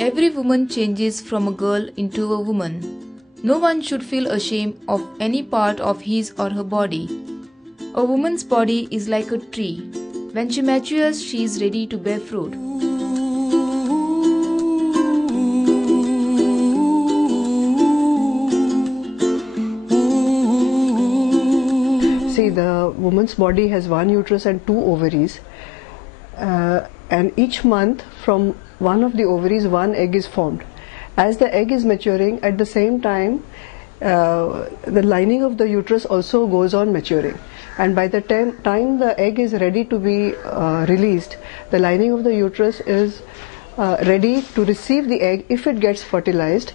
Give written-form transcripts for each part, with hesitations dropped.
Every woman changes from a girl into a woman. No one should feel ashamed of any part of his or her body. A woman's body is like a tree. When she matures, she is ready to bear fruit. See, the woman's body has one uterus and two ovaries, and each month from one of the ovaries one egg is formed. As the egg is maturing, at the same time the lining of the uterus also goes on maturing, and by the time the egg is ready to be released, the lining of the uterus is ready to receive the egg if it gets fertilized,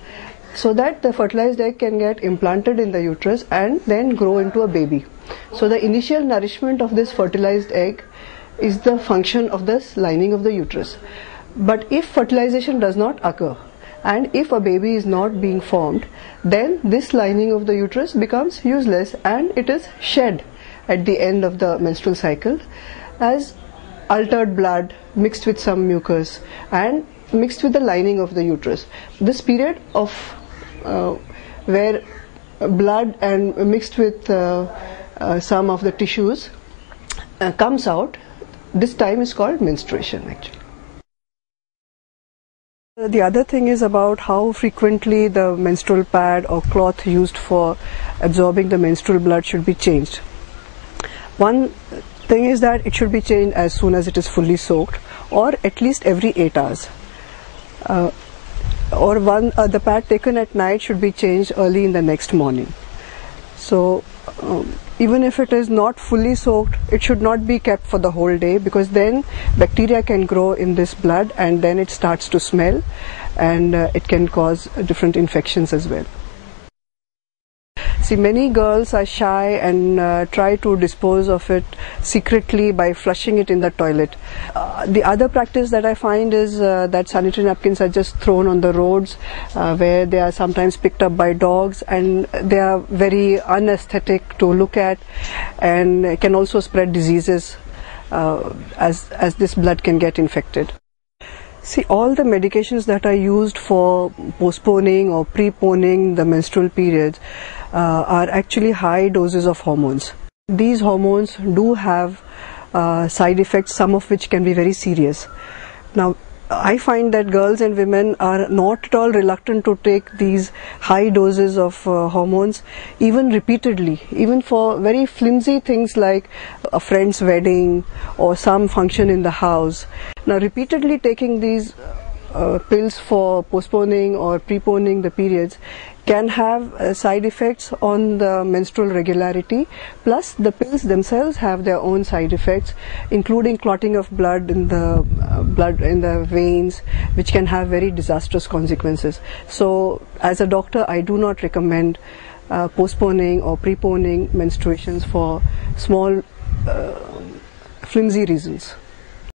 so that the fertilized egg can get implanted in the uterus and then grow into a baby. So the initial nourishment of this fertilized egg is the function of this lining of the uterus. But if fertilization does not occur, and if a baby is not being formed, then this lining of the uterus becomes useless and it is shed at the end of the menstrual cycle as altered blood mixed with some mucus and mixed with the lining of the uterus. This period of where blood and mixed with some of the tissues comes out, this time is called menstruation actually. The other thing is about how frequently the menstrual pad or cloth used for absorbing the menstrual blood should be changed. One thing is that it should be changed as soon as it is fully soaked, or at least every 8 hours. The pad taken at night should be changed early in the next morning. So even if it is not fully soaked, it should not be kept for the whole day, because then bacteria can grow in this blood and then it starts to smell, and it can cause different infections as well. See, many girls are shy and try to dispose of it secretly by flushing it in the toilet. The other practice that I find is that sanitary napkins are just thrown on the roads, where they are sometimes picked up by dogs, and they are very unaesthetic to look at, and can also spread diseases as this blood can get infected. See, all the medications that are used for postponing or preponing the menstrual periods are actually high doses of hormones. These hormones do have side effects, some of which can be very serious. Now, I find that girls and women are not at all reluctant to take these high doses of hormones, even repeatedly, even for very flimsy things like a friend's wedding or some function in the house. Now, repeatedly taking these pills for postponing or preponing the periods can have side effects on the menstrual regularity, plus the pills themselves have their own side effects, including clotting of blood in the veins, which can have very disastrous consequences. So as a doctor, I do not recommend postponing or preponing menstruations for small flimsy reasons.